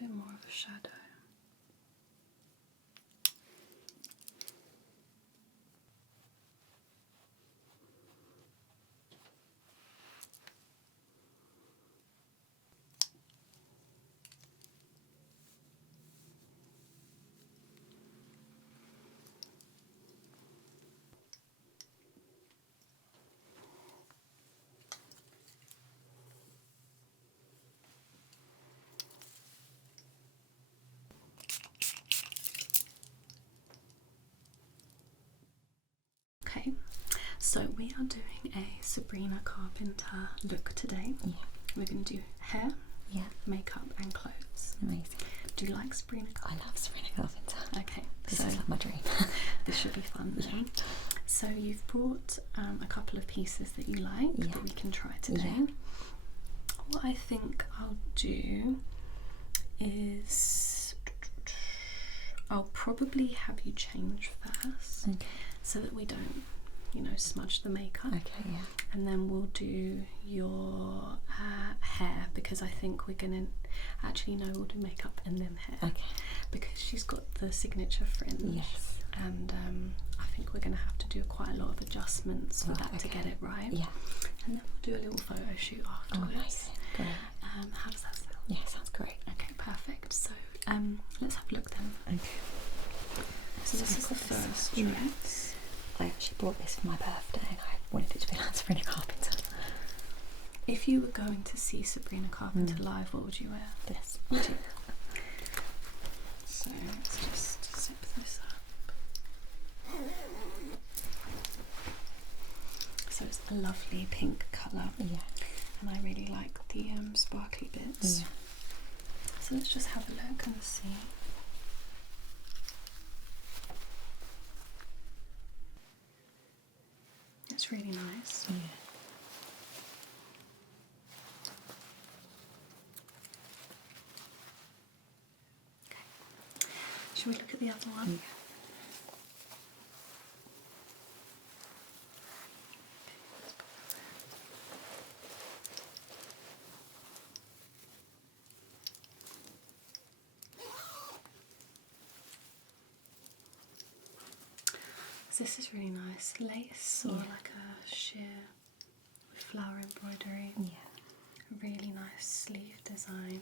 bit more of a shadow. Okay, so we are doing a Sabrina Carpenter look today. Yeah. We're going to do hair, yeah, makeup and clothes. Amazing. Do you like Sabrina Carpenter? I love Sabrina Carpenter. Okay, This is like my dream. This should be fun then. So you've brought a couple of pieces that you like that we can try today. Yeah. What I think I'll do is I'll probably have you change first, Okay. so that we don't, you know, smudge the makeup. Okay, yeah. And then we'll do your hair, because I think we're gonna actually we'll do makeup and then hair. Okay. Because she's got the signature fringe. Yes. And I think we're gonna have to do quite a lot of adjustments for that to get it right. Yeah. And then we'll do a little photo shoot afterwards. Oh, amazing. Great. How does that sound? Yeah, sounds great. Okay, perfect. So let's have a look then. Okay. So this is the first dress. I actually bought this for my birthday and I wanted it to be like Sabrina Carpenter. If you were going to see Sabrina Carpenter live, what would you wear? This. Would you? So let's just zip this up. So it's a lovely pink colour. Yeah. And I really like the sparkly bits. Yeah. So let's just have a look and see. It's really nice. Yeah. Okay. Shall we look at the other one? Yeah. This is really nice. Lace or like a sheer with flower embroidery. Yeah. A really nice sleeve design.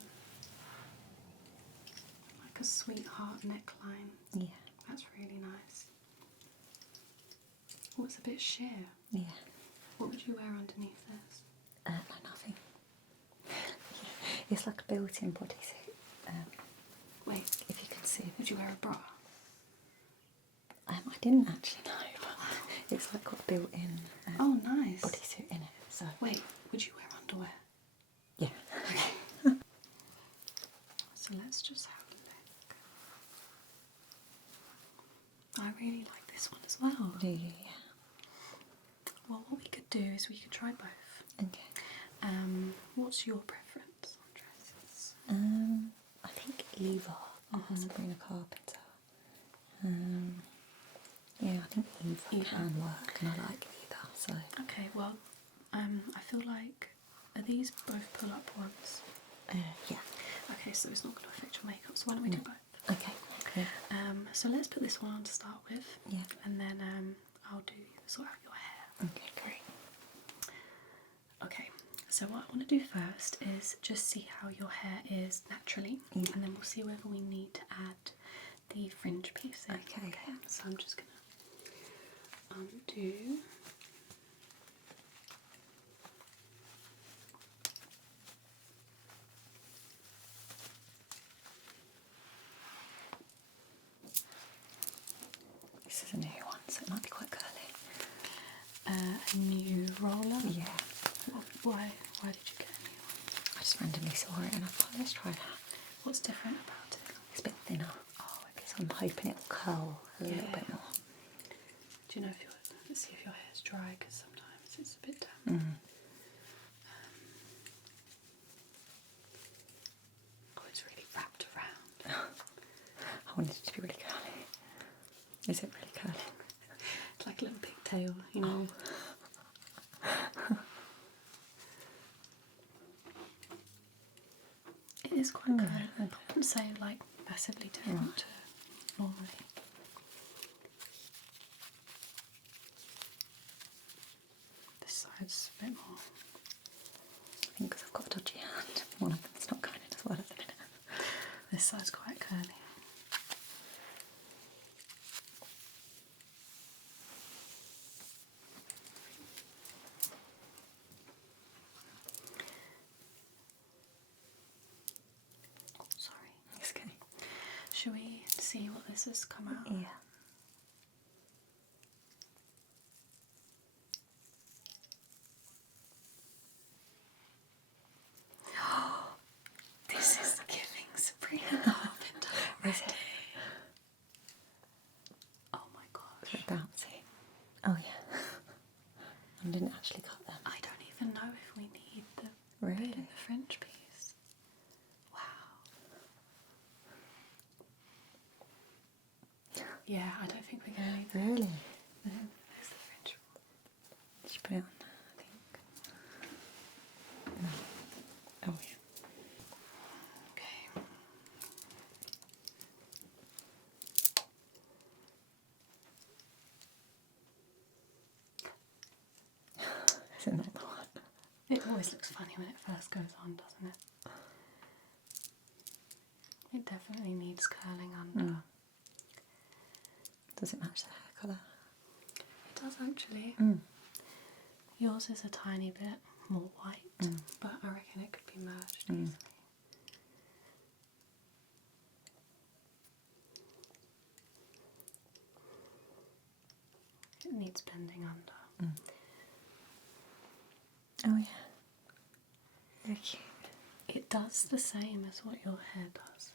Like a sweetheart neckline. Yeah. That's really nice. Oh, it's a bit sheer. Yeah. What would you wear underneath this? No, nothing. It's like a built-in bodysuit. Wait, If you can see. would you wear a bra? I didn't actually know, but it's like got a built-in Oh, nice. bodysuit in it. So Wait, would you wear underwear? yeah. So let's just have a look. I really like this one as well. Do you? Yeah. Well, what we could do is we could try both. Okay. What's your preference on dresses? I think Eva, Sabrina Carpenter. Yeah, I think Eva can work, and I like either. So Okay, well, I feel like, are these both pull-up ones? yeah. Okay, so it's not going to affect your makeup, so why don't we do both? Okay. Yeah. So let's put this one on to start with. Yeah. And then I'll sort out your hair. Okay, great. Okay, so what I want to do first is just see how your hair is naturally, and then we'll see whether we need to add the fringe piece in. Okay. So I'm just going to undo. This is a new one, so it might be quite curly. A new roller? Yeah. Why did you get a new one? I just randomly saw it and I thought, let's try that. What's different about it? It's a bit thinner. Oh, okay. So I'm hoping it'll curl a little bit more. Do you know let's see if your hair's dry, because sometimes it's a bit damp. Oh, it's really wrapped around. I wanted it to be really curly. Is it really curly? It's like a little pigtail, you know. It is quite curly. I wouldn't say like massively different to normally. This side's a bit more. I think because I've got a dodgy hand, one of them's not going in as well at the minute. This side's quite curly. Sorry. It's okay. Shall we see what this has come out? Yeah. This is giving Sabrina Carpenter. Is it? Oh my gosh. Is it bouncy? Oh yeah. I didn't actually cut them. I don't even know if we need the Really? bit in the fringe piece. Wow. Yeah, I don't think we're going to need that. Really? There's the fringe. Did you put it on there, I think? No. Oh yeah. Okay. Is it not the one? It always looks funny when it first goes on, doesn't it? It definitely needs curling under. Does it match the hair colour? It does actually. Mm. Yours is a tiny bit more white, but I reckon it could be merged easily. It needs blending under. Oh yeah. Very cute. It does the same as what your hair does.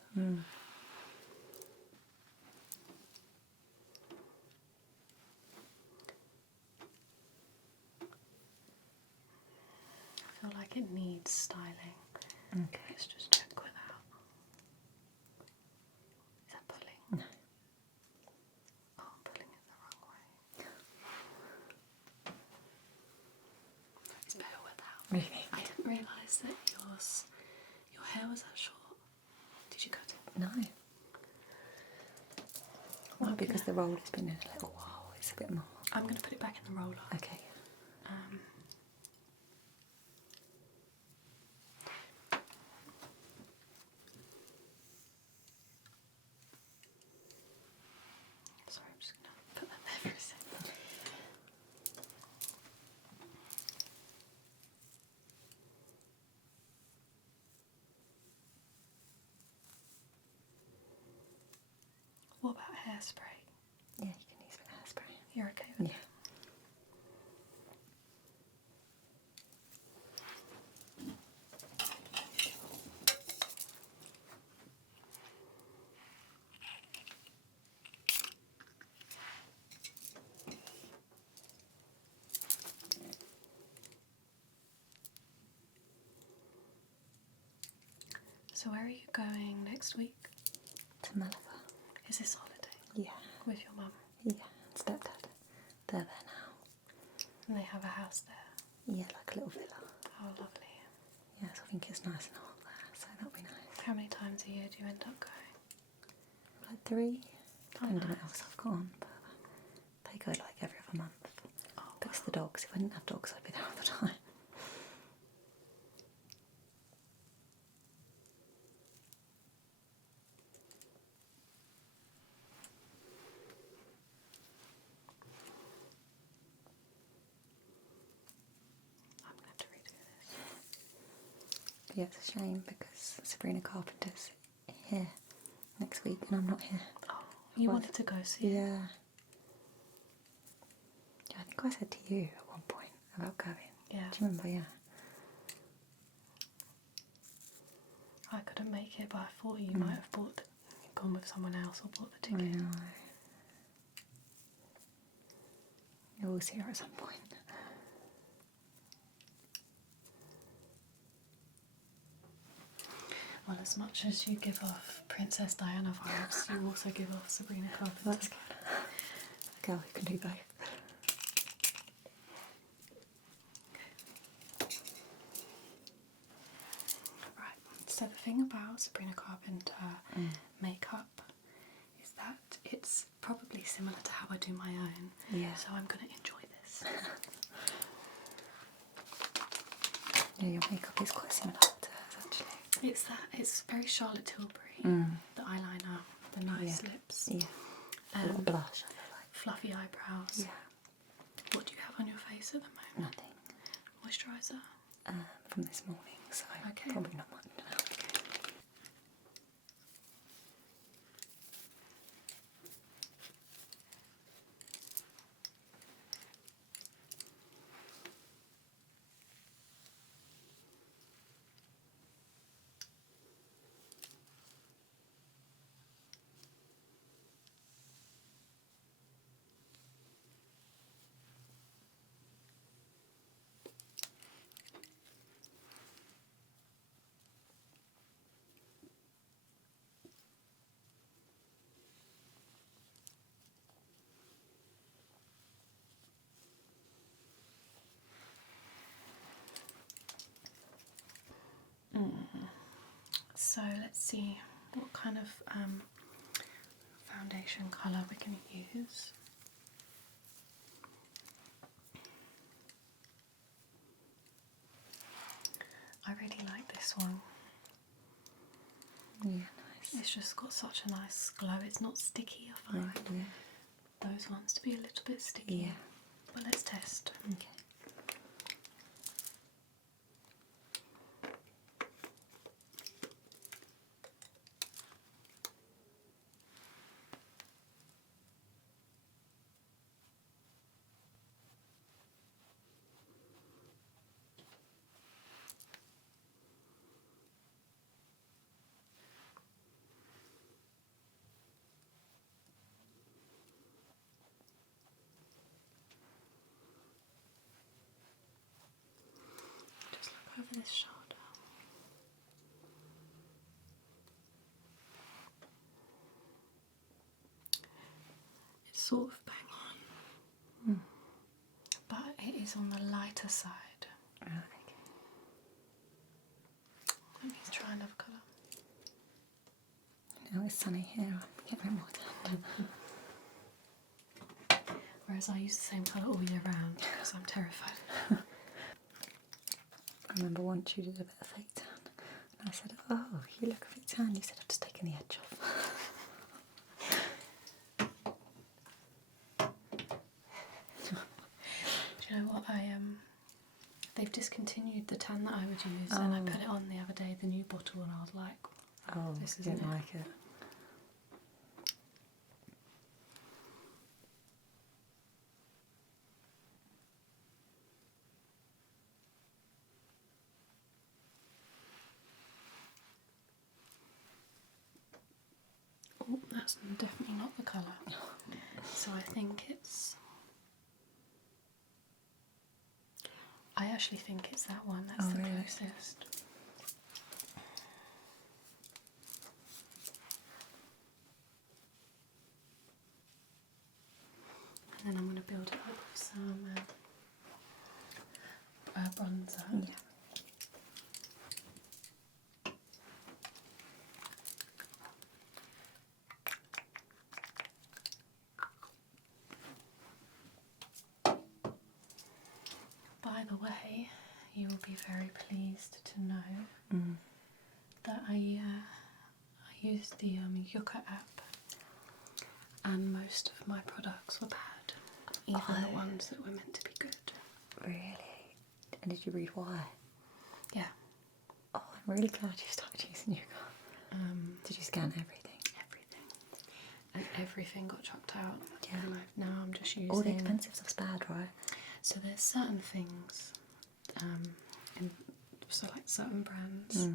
I feel like it needs styling. Okay. Let's just check without. Is that pulling? No. Oh, I'm pulling it the wrong way. It's better without. Really? I didn't realise that your hair was that short. Did you cut it? No. Well, Okay. because the roll has been in a little while, it's a bit more. I'm going to put it back in the roller. Okay. Sorry, I'm just going to put that there for a second. What about hairspray? Yeah, you can use a hairspray. You're okay with Yeah. it? So where are you going next week? To Malaga. Is this holiday? Yeah. With your mum? Yeah. Stepdad. They're there now. And they have a house there? Yeah, like a little villa. Oh, lovely. Yeah, so I think it's nice and hot there, so that'll be nice. How many times a year do you end up going? Like 3, depending on what nice. else I've got on, but they go like every other month. Oh, But it's the dogs. If I didn't have dogs, I'd be there all the time. I'm going to have to redo this. Yeah, it's a shame because Sabrina Carpenter's here next week and I'm not here. Oh, you Well, wanted to go see it? Yeah. Yeah, I think I said to you at one point about going. Yeah. Do you remember? Yeah. I couldn't make it, but I thought you might have gone with someone else or bought the I ticket. know. Yeah, we'll see her at some point. Well, as much as you give off Princess Diana vibes, you also give off Sabrina Carpenter. That's good. A girl who can do both. Right, so the thing about Sabrina Carpenter similar to how I do my own. Yeah. So I'm going to enjoy this. Yeah, your makeup is quite similar to hers actually. It's very Charlotte Tilbury. The eyeliner, the nice lips. Yeah. A lot of blush, I feel like. Fluffy eyebrows. Yeah. What do you have on your face at the moment? Nothing. Moisturiser? From this morning, so probably not much now. So let's see what kind of foundation colour we can use. I really like this one. Yeah, nice. It's just got such a nice glow. It's not sticky, I find. Right, yeah. Those ones to be a little bit sticky. Yeah. But let's test. Okay. Just look over this shoulder. It's sort of bang on, but it is on the lighter side. Right, okay. Let me try another colour. Now it's sunny here, I'm getting a bit more tan. Whereas I use the same colour all year round because I'm terrified. I remember once you did a bit of fake tan, and I said, "Oh, you look a bit tan." You said, "I've just taken the edge off." Do you know what? They've discontinued the tan that I would use, and I put it on the other day, the new bottle, and I was like, Oh, this I isn't didn't it. like it. Oh, that's definitely not the colour. So I think I actually think it's that one. That's the really? closest. And then I'm going to build it up with some bronzer. Yeah. By the way, you will be very pleased to know that I used the Yucca app, and most of my products were bad, even the ones that were meant to be good. Really? And did you read why? Yeah. Oh, I'm really glad you started using Yucca. Did you scan everything? Everything. And everything got chucked out. Yeah. And now I'm just using... All the expensive stuff's bad, right? So there's certain things, so like certain brands,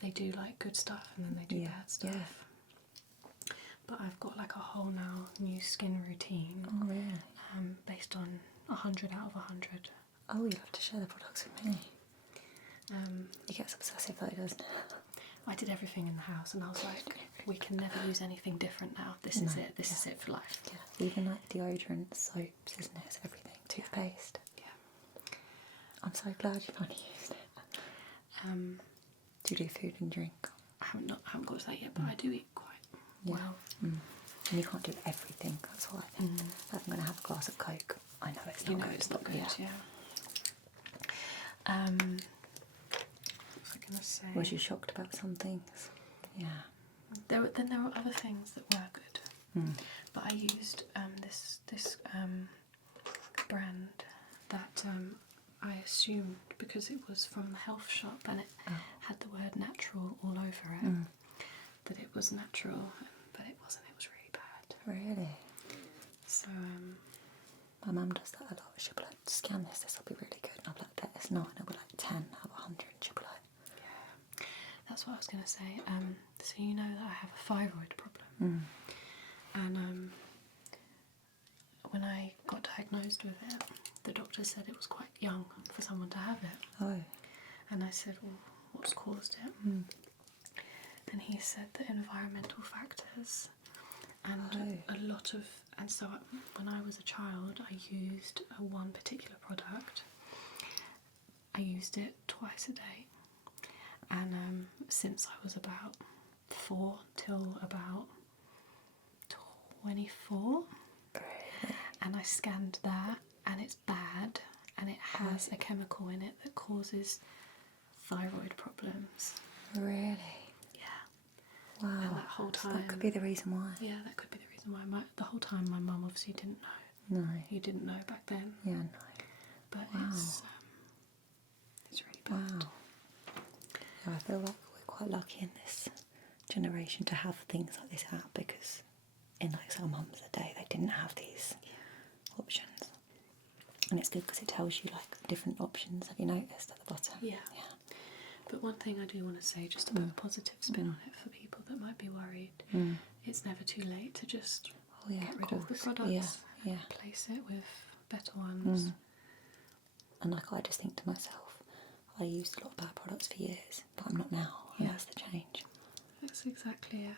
they do like good stuff and then they do bad stuff. Yeah. But I've got like a whole now new skin routine. Oh, really? Based on 100 out of 100. Oh, you'll have to share the products with me. It gets obsessive though, doesn't it? I did everything in the house and I was like, we can never use anything different now. This is it. This is it for life. Yeah, even like deodorant, soaps, isn't it? It's everything. Toothpaste. Yeah. I'm so glad you finally used it. Do you do food and drink? I haven't got to that yet, but I do eat quite well. And you can't do everything, that's what I think. If I'm going to have a glass of Coke, I know it's not good. It's not good, yeah. What was I going to say? Was you shocked about some things? Yeah. There were other things that were good. But I used this brand that I assumed, because it was from the health shop and it had the word natural all over it, that it was natural, but it wasn't. It was really bad. Really? So my mum does that a lot. She'll be like, scan this will be really good. And I'll be like, bet it's not. And it'll be like 10 out of 100. And she'll be like, yeah. That's what I was going to say. So you know that I have a thyroid problem. And when I got diagnosed with it, the doctor said it was quite young for someone to have it. oh. And I said, well, what's caused it? And he said that environmental factors and a lot of... And so when I was a child, I used one particular product. I used it twice a day. And since I was about 4 till about 24, and I scanned that, and it's bad, and it has a chemical in it that causes thyroid problems. Really? Yeah. Wow. And that whole time... So that could be the reason why. Yeah, that could be the reason why. The whole time my mum obviously didn't know. No. You didn't know back then. Yeah, no. But Wow. it's really bad. Wow. Yeah, I feel like we're quite lucky in this generation to have things like this out, because in like some mums a day they didn't have these options. And it's good because it tells you like different options. Have you noticed at the bottom? Yeah. But one thing I do want to say, just to put a positive spin on it for people that might be worried, it's never too late to just get rid of the products, replace it with better ones. And like I just think to myself, I used a lot of bad products for years, but I'm not now, and that's the change. That's exactly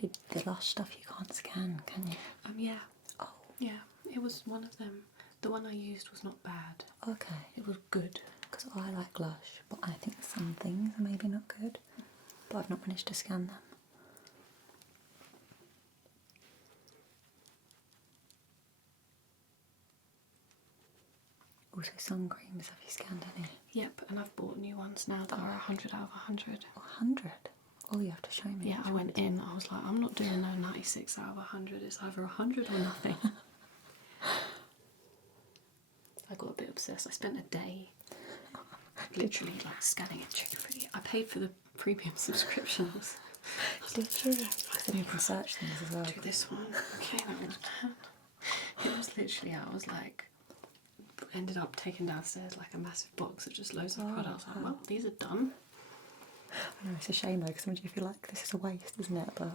it. The Lush stuff you can't scan, can you? Yeah. Oh. Yeah, it was one of them. The one I used was not bad. Okay. It was good. Because I like Lush, but I think some things are maybe not good. But I've not managed to scan them. Also sun creams, have you scanned any? Yep, and I've bought new ones now that are 100 out of 100. 100? Oh, you have to show me. Yeah, I went in, I was like, I'm not doing no 96 out of 100, it's either 100 or nothing. I got a bit obsessed. I spent a day literally like scanning it. I paid for the premium subscriptions. Did you? Because then you can search things as well. Do this one. Okay, that one's done. It was literally, I was like, ended up taking downstairs like a massive box of just loads of products. Like, well, these are done. I know, it's a shame though, because sometimes you feel like this is a waste, isn't it? But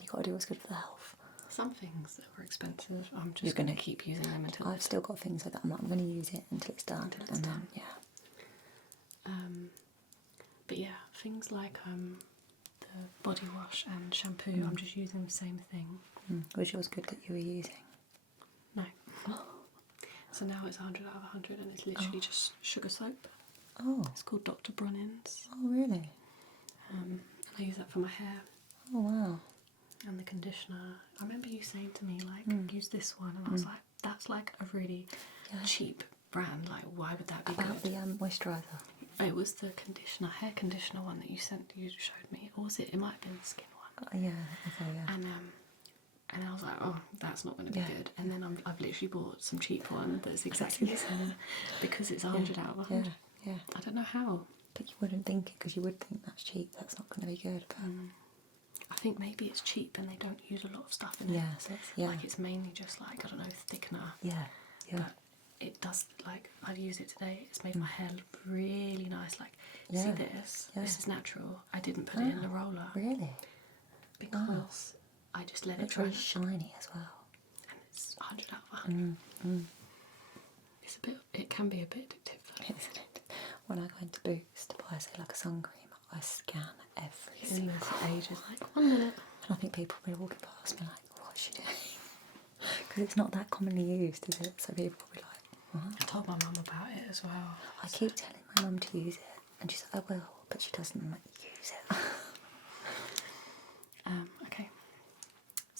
you got to do what's good for the health. Some things that were expensive, I'm just going to keep using them until... I've still got things like that. I'm like, I'm going to use it until it's done. Then, yeah. But yeah, things like the body wash and shampoo, I'm just using the same thing. Was yours good that you were using? No. So now it's 100 out of 100 and it's literally just sugar soap. Oh. It's called Dr. Brunnin's. Oh, really? And I use that for my hair. Oh, wow. And the conditioner. I remember you saying to me, like, use this one. And I was like, that's like a really cheap brand. Like, why would that be About good? the moisturiser? It was the conditioner, hair conditioner one that you showed me. Or was it? It might have been the skin one. Yeah, okay, yeah. And I was like, oh, that's not going to be good. And then I've literally bought some cheap one that's exactly the same because it's 100 out of 100. Yeah. I don't know how. But you wouldn't think it, because you would think that's cheap. That's not going to be good. But I think maybe it's cheap and they don't use a lot of stuff in it. So it's, Like it's mainly just like, I don't know, thickener. Yeah. But it does, like, I've used it today. It's made my hair look really nice. Like, see this? This is natural. I didn't put it in the roller. Really? Because I just let it It's dry. very shiny as well. And it's 100 out of 100. It's a bit, it can be a bit addictive though. Isn't it? When I go into Boots to buy, say, like a sun cream, I scan every single For ages, like 1 minute. And I think people will be walking past me like, what's she doing? Because it's not that commonly used, is it? So people will be like, what? I told my mum about it as well. I keep telling my mum to use it, and she's like, I will, but she doesn't use it.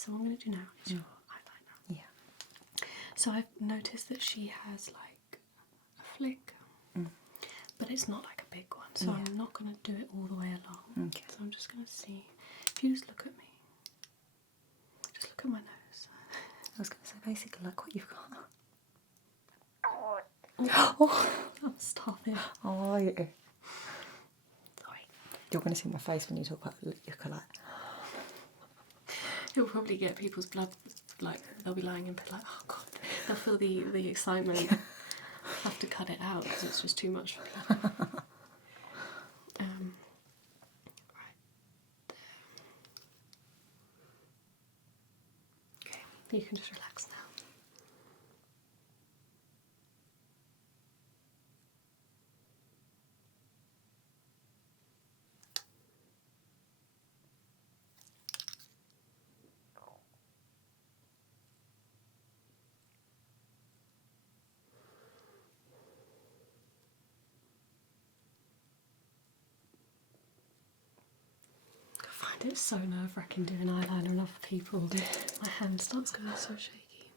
so what I'm going to do now is your eyeliner. Yeah. So I've noticed that she has like a flick, but it's not like a big one, so I'm not going to do it all the way along. Okay. So I'm just going to see. If you just look at me, just look at my nose. I was going to say basically like what you've got. Oh, stop it. Oh, are you? Sorry. You're going to see my face when you talk about your colour. It'll probably get people's blood, like, they'll be lying in bed like, oh god, they'll feel the excitement. Have to cut it out because it's just too much for people. Right there. Okay, you can just relax now. I find it so nerve-wracking doing eyeliner on other people. My hand starts going so shaky.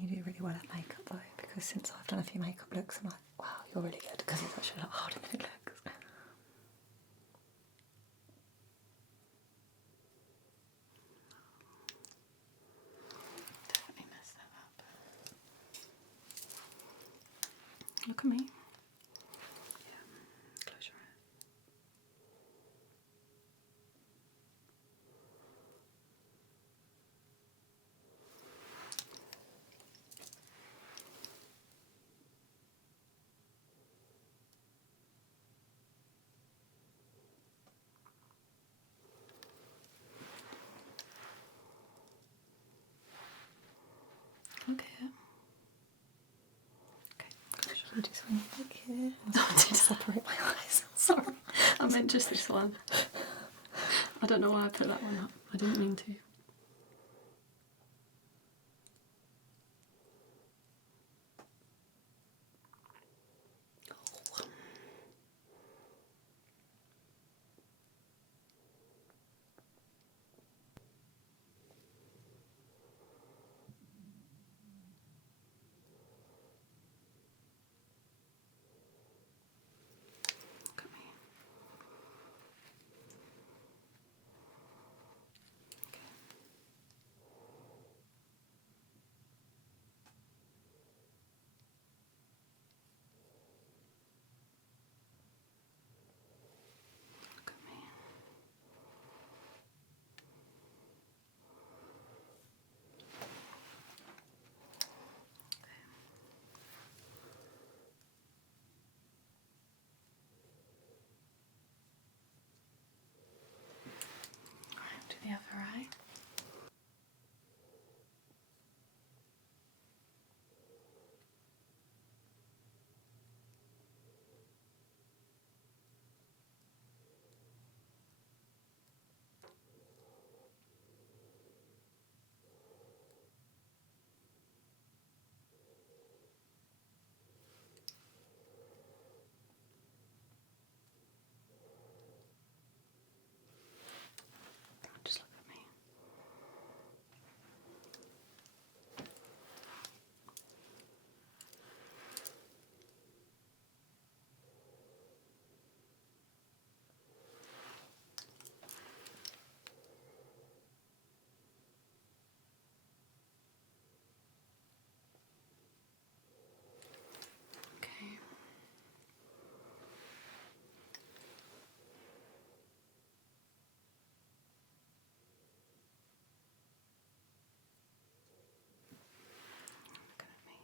You do really well at makeup though, because since I've done a few makeup looks, I'm like, wow, you're really good, because it's actually a lot harder than it looks. Definitely messed that up. Look at me. Yeah, close your eyes. Look here. Okay, close your You eyes. just want to look here. I was going to separate my eyes. Sorry, I meant just this one. I don't know why I put that one up. I didn't mean to. Look at me. Okay. Look at me. Alright, do the other eye. Just look at me. Okay. Look at me.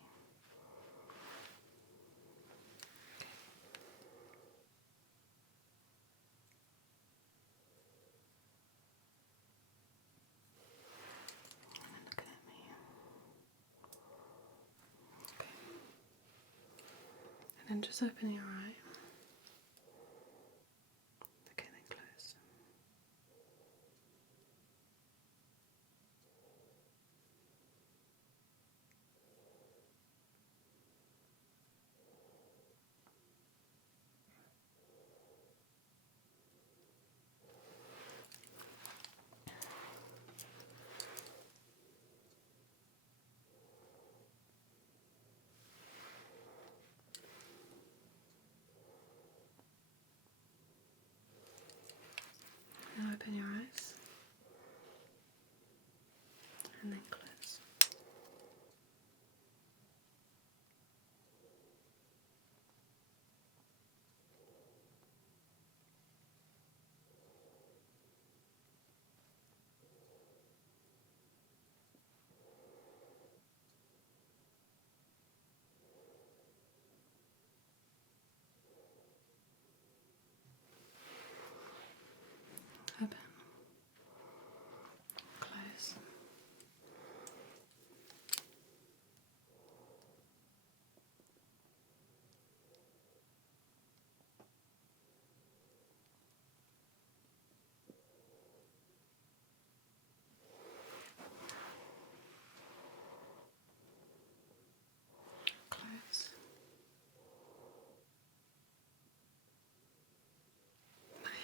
And then look at me. Okay. And then just open your eye. Okay, then close.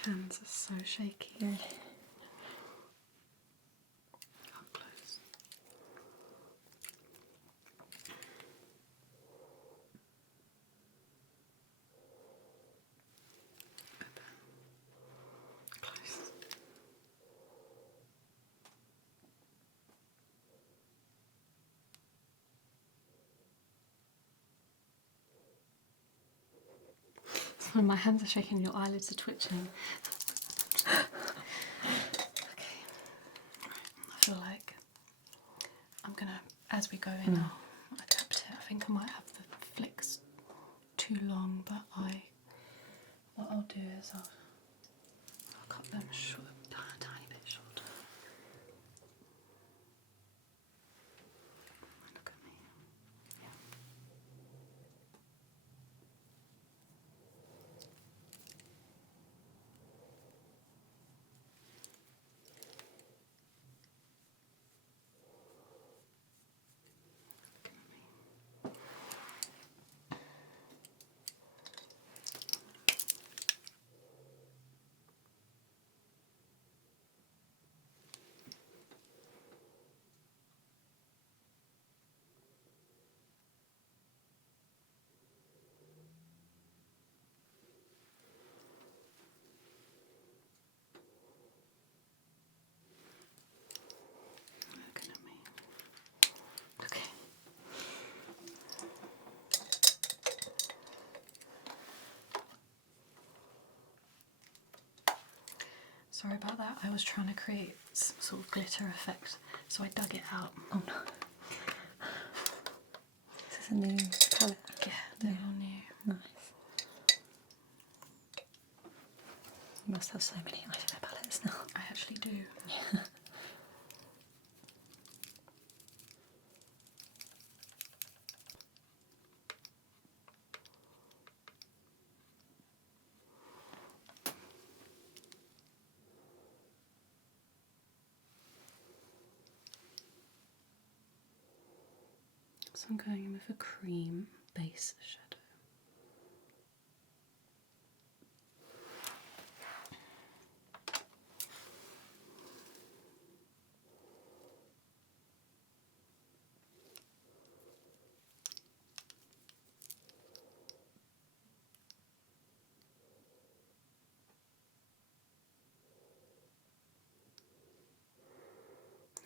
hands are so shaky. Really? Up close. Open. Close. So my hands are shaking, your eyelids are twitching. Okay. I feel like I'm gonna, as we go in, I'll adapt it. I think I might have the flicks too long, but what I'll do is I'll cut them short, a tiny bit shorter. Look at me. Yeah. Looking at me. Okay. Sorry about that. I was trying to create some sort of glitter effect, so I dug it out. Oh no. This is a new palette. Yeah, they're all new. Nice. You must have so many eyeshadow palettes now. I actually do. Yeah. So I'm going in with a cream base shadow.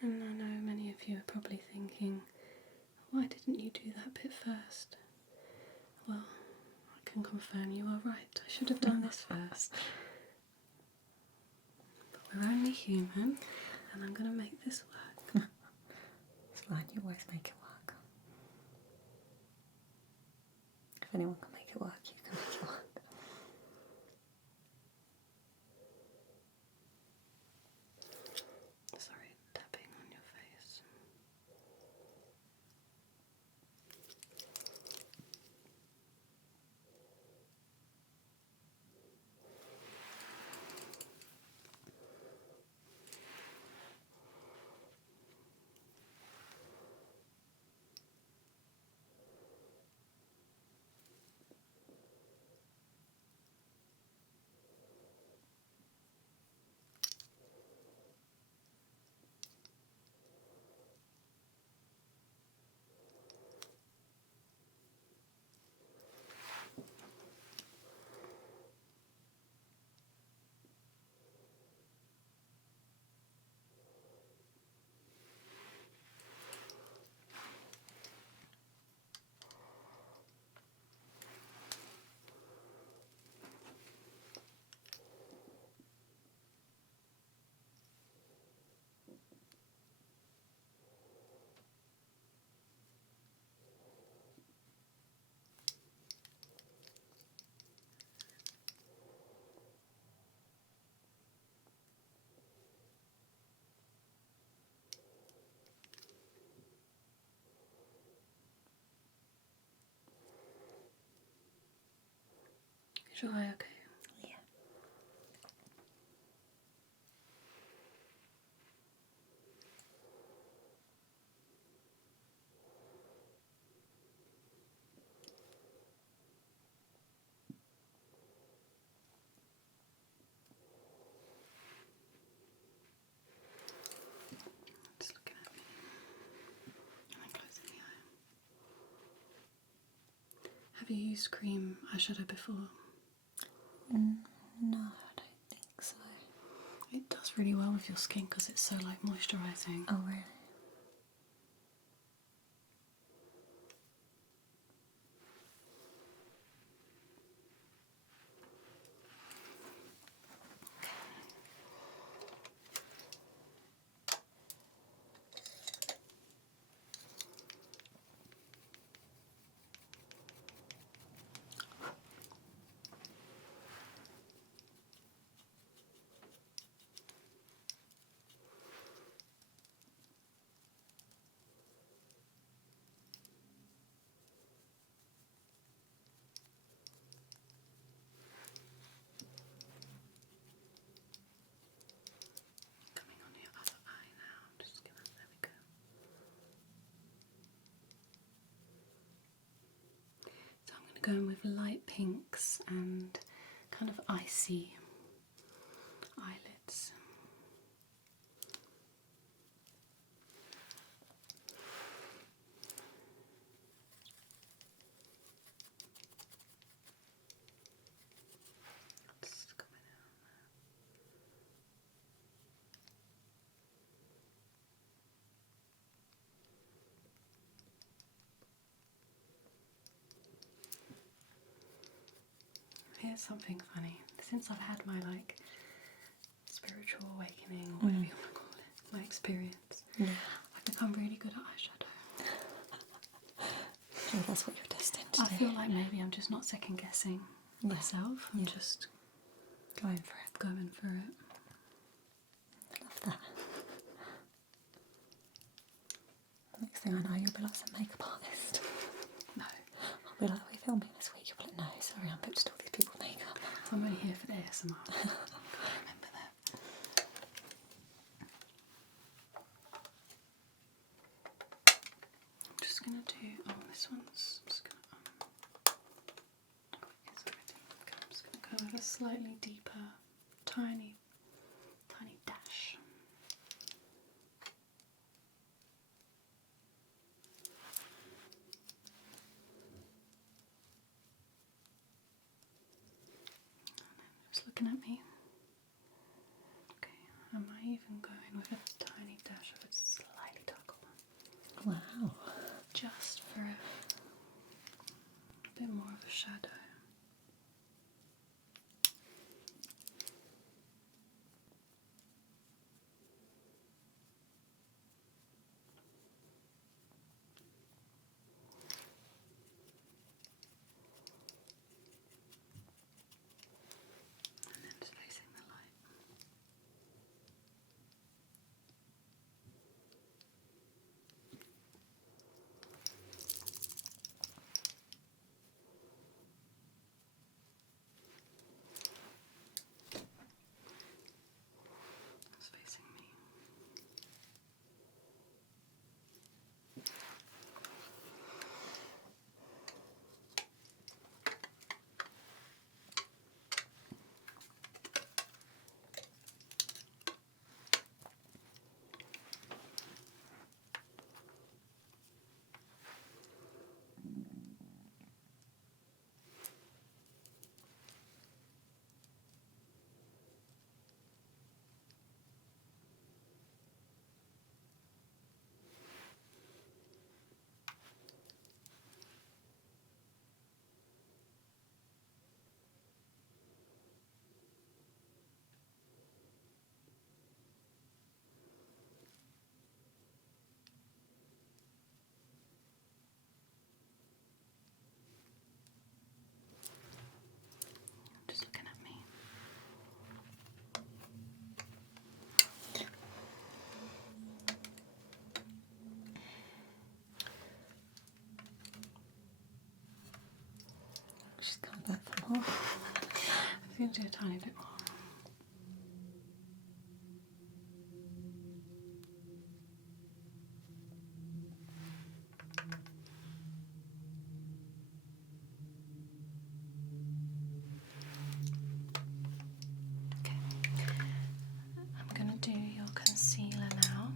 And I know many of you are probably thinking, why didn't you do that bit first? Well, I can confirm you are right. I should have done this first. But we're only human, and I'm going to make this work. It's fine, you always make it work. If anyone can make it work, you can make it work. Sorry, tapping on your face. Is your eye okay? Yeah. ever used cream eyeshadow before? No, I don't think so. It does really well with your skin because it's so like moisturising. Oh, really? Coming on your other eye now. Just gonna, there we go. So I'm going to go in with light pinks and kind of icy eyelids. Just coming out there. Here's something funny. Since I've had my like spiritual awakening or whatever you want to call it, my experience, I've become really good at eyeshadow. Yeah, that's what you're destined to I do. feel like maybe I'm just not second guessing myself. I'm just Going for it. going for it. Love that. Next thing I know, you'll be like some makeup artist. No, I'll be like, are we filming this week? You'll be like, no, sorry, I'm booked to all these people's makeup. I'm only here for the ASMR. Remember that. I'm just gonna do. Oh, this one's just gonna. It's already. Okay, I'm just gonna go with a slightly deeper, tiny dash. Just looking at me. Okay, I might even go in with a tiny dash of a slightly darker one. Wow. Just for a bit more of a shadow. And then just facing the light. It's facing me. Just looking at me. She's coming back for more. I'm going to do a tiny bit more. Okay. I'm going to do your concealer now.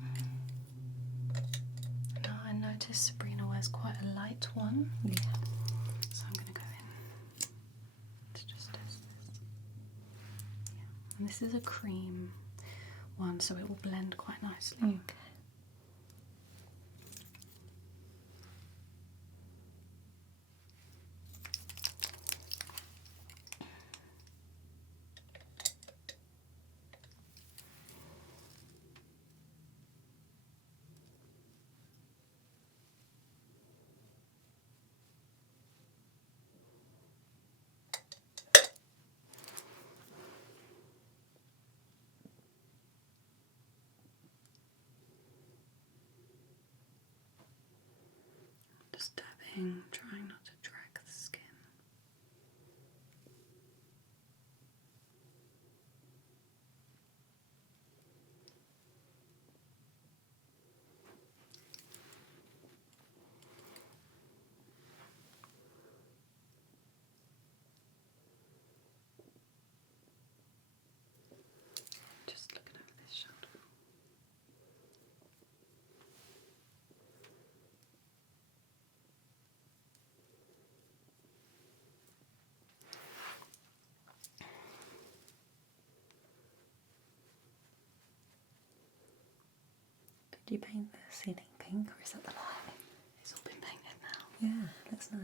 Now I notice Sabrina wears quite a light one. Yeah. So I'm going to go And this is a cream one, so it will blend quite nicely. Okay. Just dabbing, trying not to drag the skin. Just looking over this shoulder. Did you paint the ceiling pink, or is that the light? It's all been painted now. Yeah, that's nice.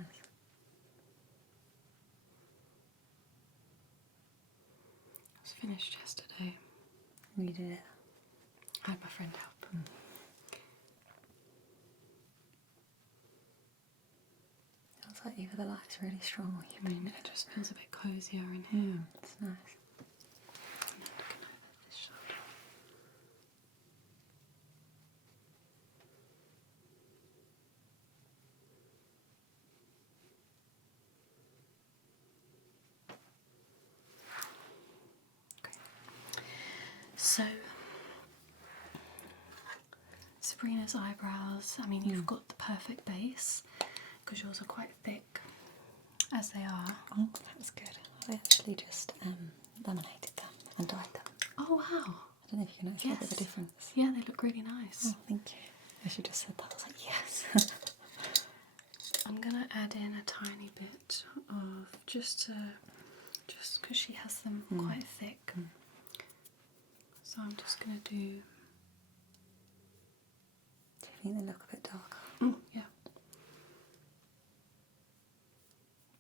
It was finished yesterday. You did it. I had my friend help. It's like either the light's really strong or you paint it. It just feels a bit cosier in here. It's nice. And then looking over this shoulder. Okay. So Sabrina's eyebrows, I mean, you've got the perfect base because yours are quite thick, as they are. Oh, that's good. I actually just laminated them and dyed them. Oh, wow. I don't know if you can actually see the difference. Yeah, they look really nice. Oh, thank you. As you just said that, I was like, yes. I'm going to add in a tiny bit of, just because she has them quite thick. So I'm just going to do... Do you think they look a bit darker? Yeah.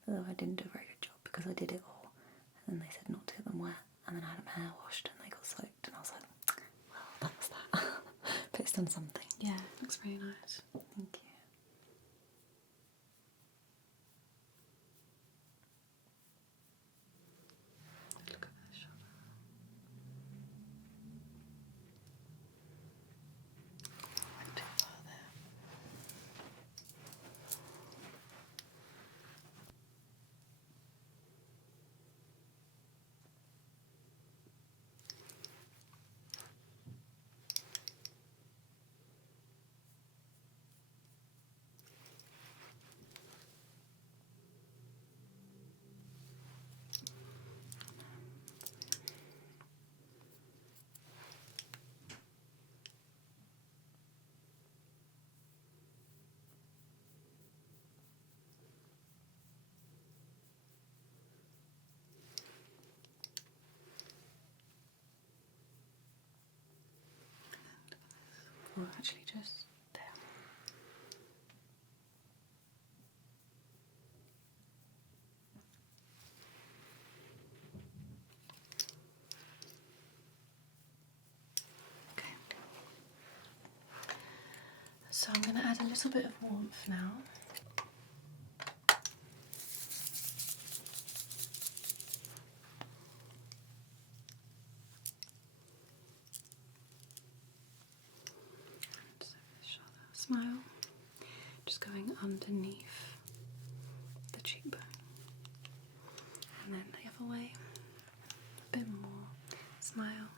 Although I didn't do a very good job because I did it all and then they said not to get them wet and then I had them hair washed and they got soaked and I was like, well, that was that. But it's done something. Yeah, looks really nice. Thank you. Look at this shoulder. Went too far there. Or actually just there. Okay. So I'm going to add a little bit of warmth now. And over the shoulder. Smile. Just going underneath the cheekbone. And then the other way. A bit more. Smile.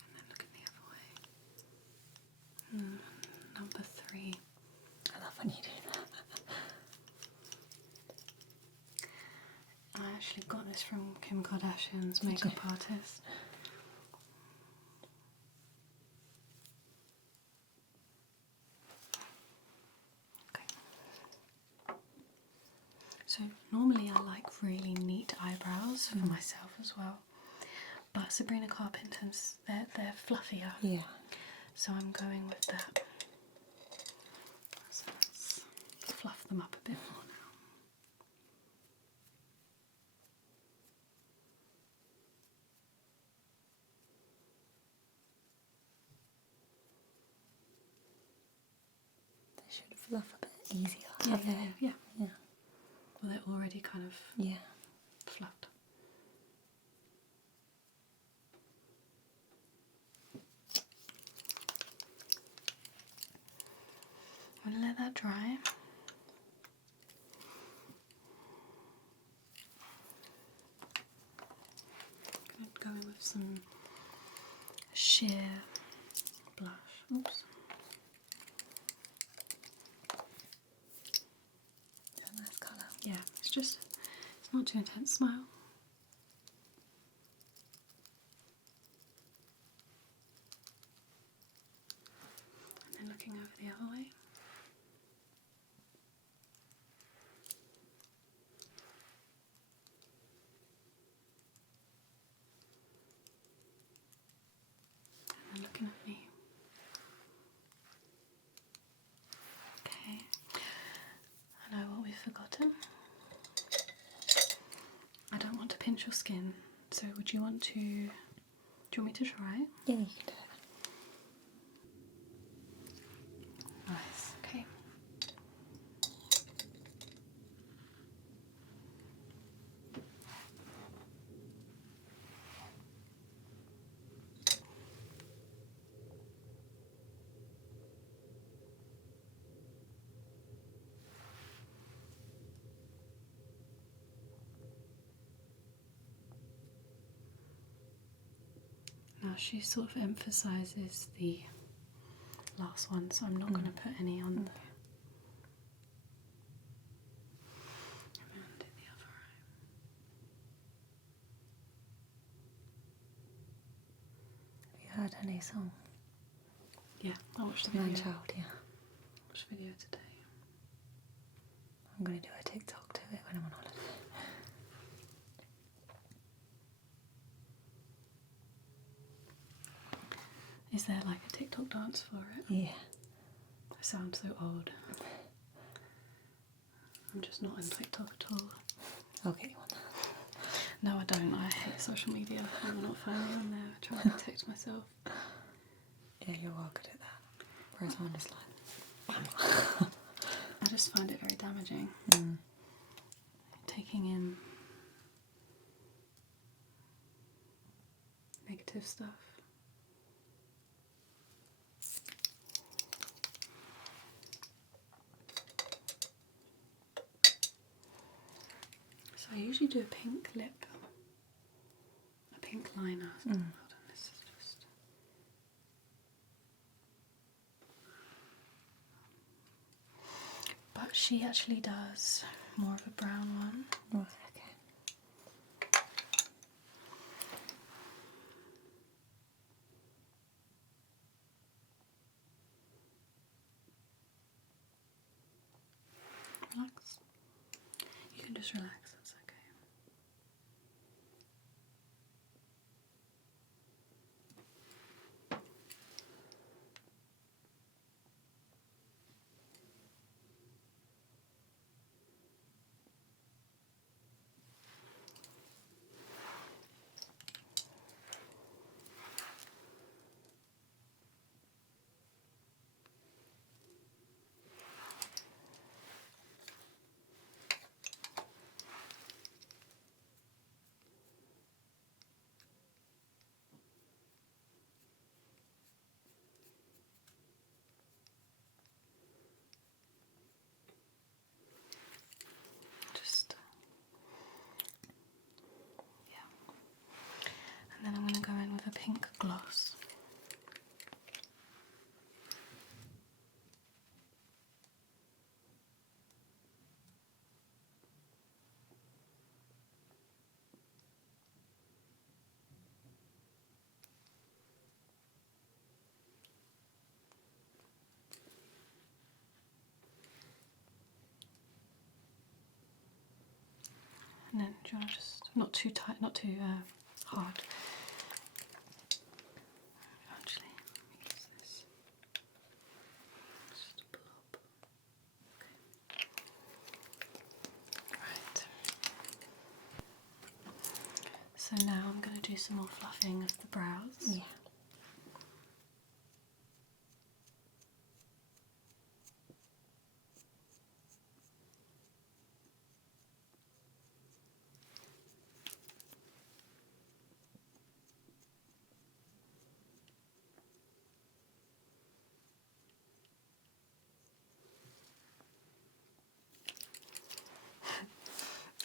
And then look at the other way. Number 3. I love when you do that. I actually got this from Kim Kardashian's makeup artist. So normally I like really neat eyebrows for myself as well, but Sabrina Carpenter's, they're fluffier. Yeah. So I'm going with that. So let's fluff them up a bit more now. They should fluff a bit easier. Yeah. Yeah. Well, they're already kind of fluffed. I'm going to let that dry. I'm going to go in with some sheer blush. Oops. It's a nice colour. Yeah, it's not too intense. Smile. And then looking over the other way. And looking at me. Okay. I know what we've forgotten. I don't want to pinch your skin, so do you want me to try? Yeah, you can do it. Nice, okay. Now she sort of emphasises the last one, so I'm not going to put any on there. And in the other eye. Have you heard any song? Yeah, I watched the video. Man Child, yeah. Watched the video today. I'm going to do a TikTok to it when I'm on holiday. Is there like a TikTok dance for it? Yeah. I sound so old. I'm just not on TikTok at all. I'll get you one. No, I don't. I hate social media. I'm not finally on there. I try to protect myself. Yeah, you're well good at that. Whereas I'm just like, I just find it very damaging. Taking in negative stuff. So I usually do a pink lip, a pink liner. Hold on, this is just... But she actually does more of a brown one. right, okay. Relax. You can just relax, that's okay. And then do you want to just, not too tight, not too hard. Actually, use this. Just pull up. Okay. Right. So now I'm going to do some more fluffing of the brows. Yeah.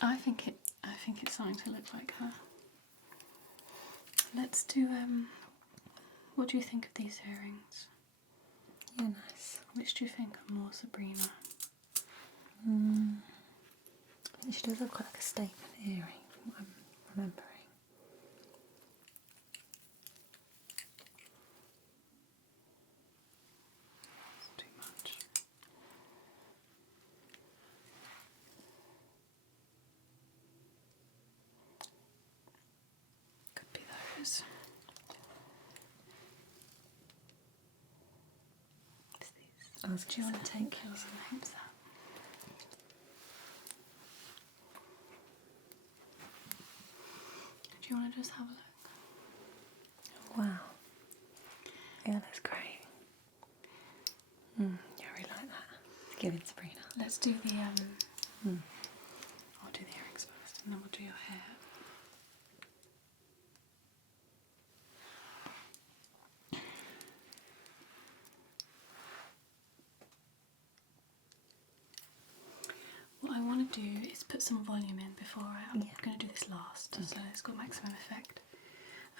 I think it's starting to look like her. Let's do what do you think of these earrings? Yeah, nice. Which do you think are more Sabrina? I think she does look like a statement earring from what I'm remembering. It's too much. Could be those. It's these. I was Do you want to take yours yours? and hope that? Do you want to just have a look? Wow. Yeah, that's great. Yeah, I really like that. It's giving Sabrina. Let's do the I'll do the earrings first and then we'll do your hair. What I want to do is put some volume in before I'm going to do this last, so it's got maximum effect.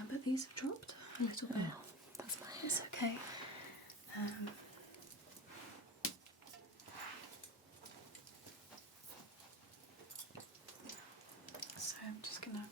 But these have dropped a little bit. Oh, that's my hair. It's okay. So I'm just gonna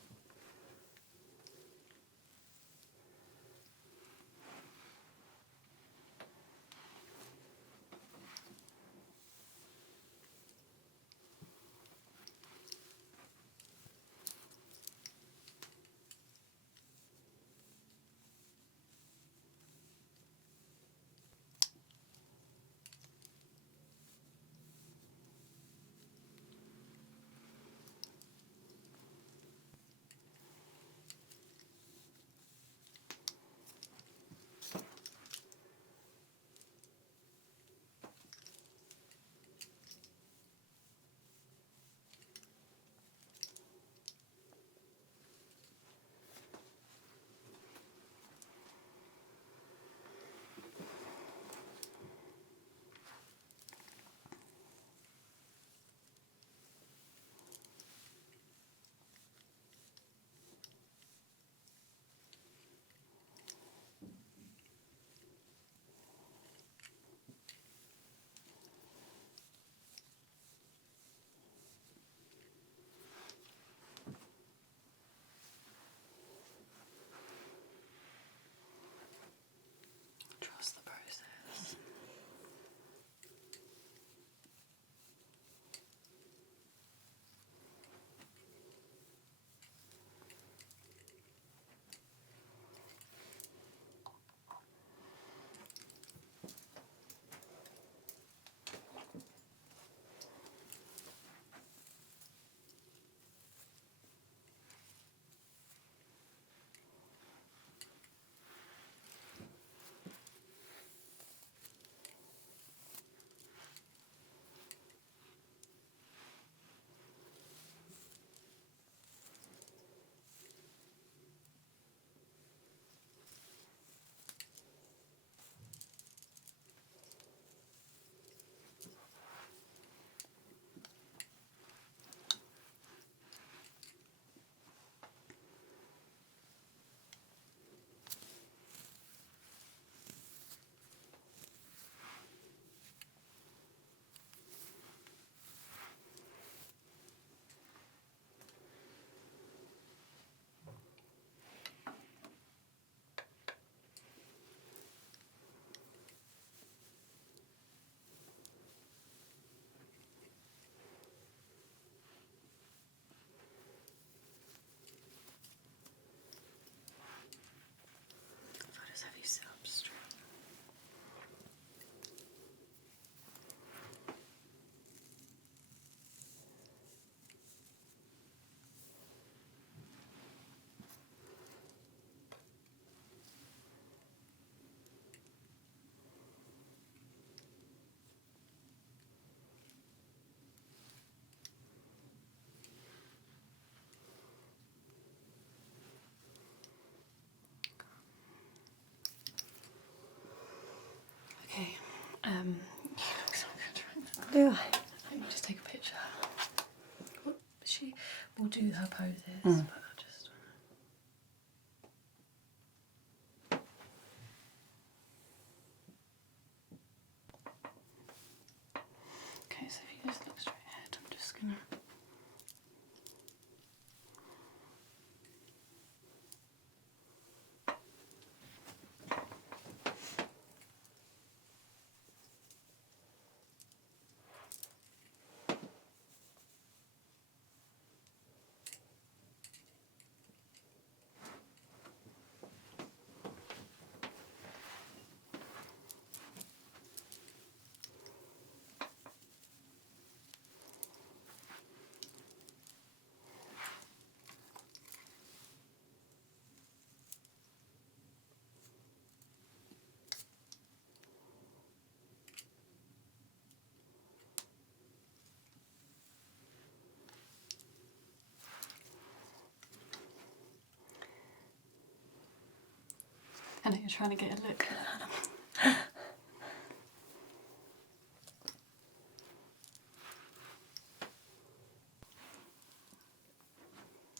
Okay. You look so good right now. Do I? Let me just take a picture. She will do her poses, but I'll just. Okay, so if you just look straight ahead, I'm just gonna. I know you're trying to get a look.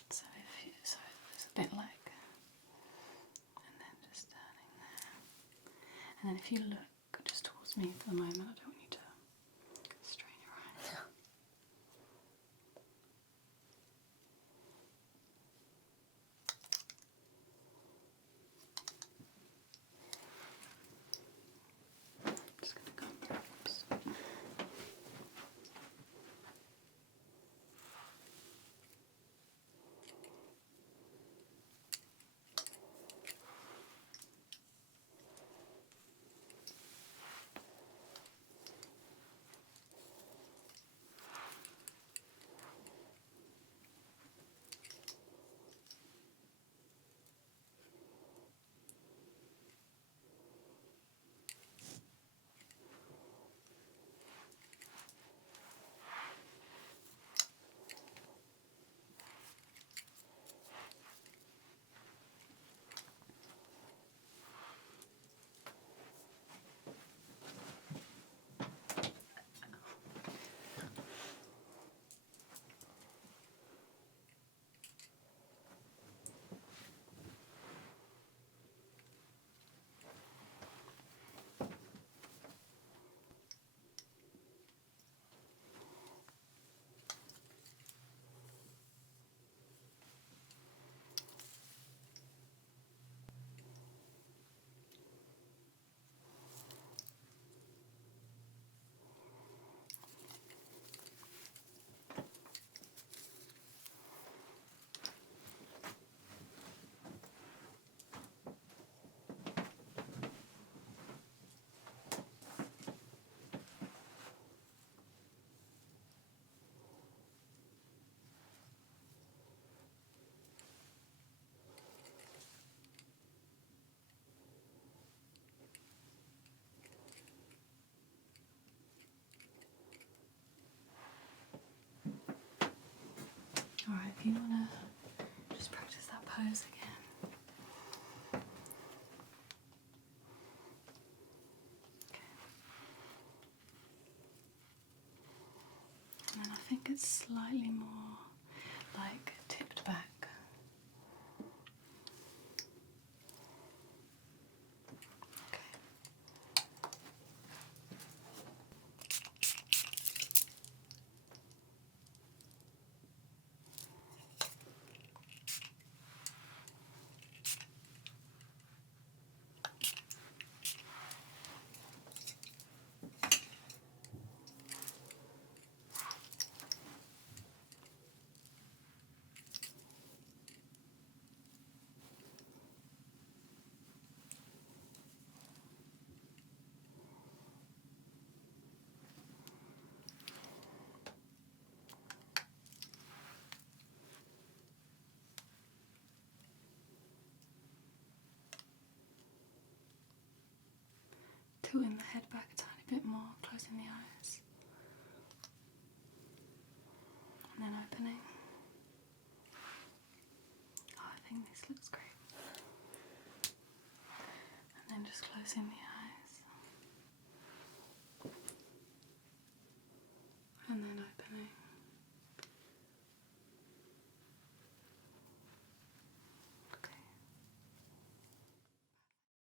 So it's a bit like, and then just turning there, and then if you look just towards me for the moment, I don't want you to strain your eyes. Just gonna come through. Oops. Alright, if you want to just practice that pose again. Okay. And then I think it's slightly more like tipped back. Tilting the head back a tiny bit more, closing the eyes, and then opening. Oh, I think this looks great. And then just closing the eyes.